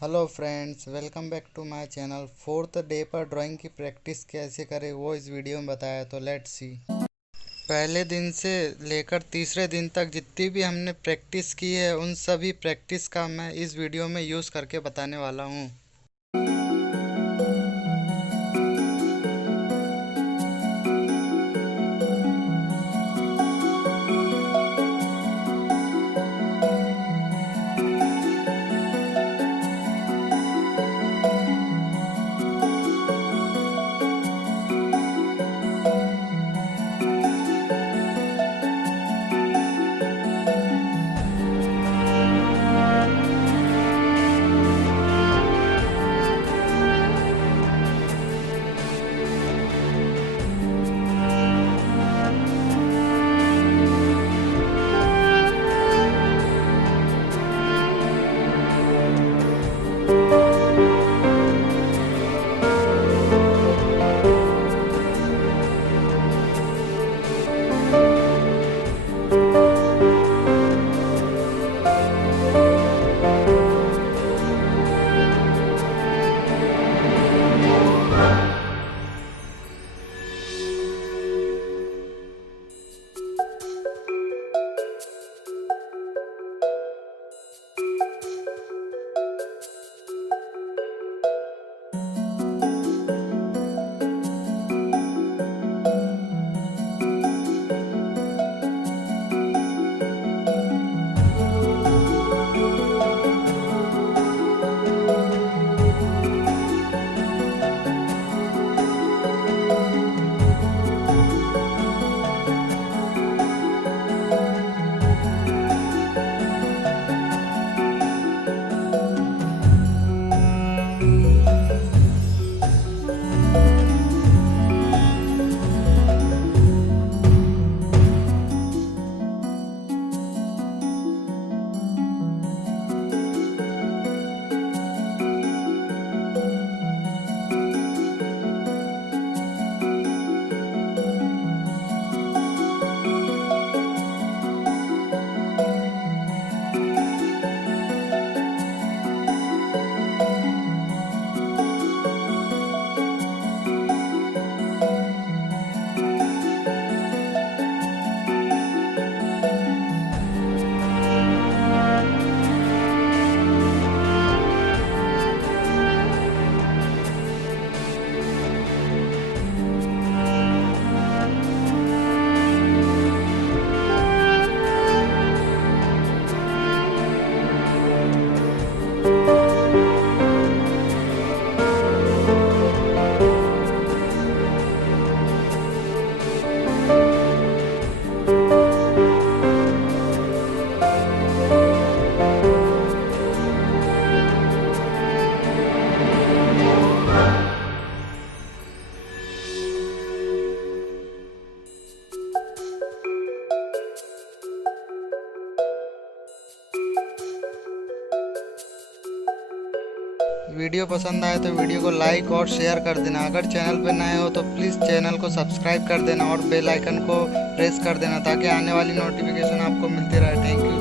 Hello friends, welcome back to my channel. Fourth day पर drawing की practice कैसे करें वो इस वीडियो में बताया, तो लेट्स सी। पहले दिन से लेकर तीसरे दिन तक जितनी भी हमने प्रैक्टिस की है उन सभी प्रैक्टिस का मैं इस वीडियो में यूज़ करके बताने वाला हूँ। वीडियो पसंद आए तो वीडियो को लाइक और शेयर कर देना। अगर चैनल पर नए हो तो प्लीज़ चैनल को सब्सक्राइब कर देना और बेल आइकन को प्रेस कर देना ताकि आने वाली नोटिफिकेशन आपको मिलती रहे। Thank you.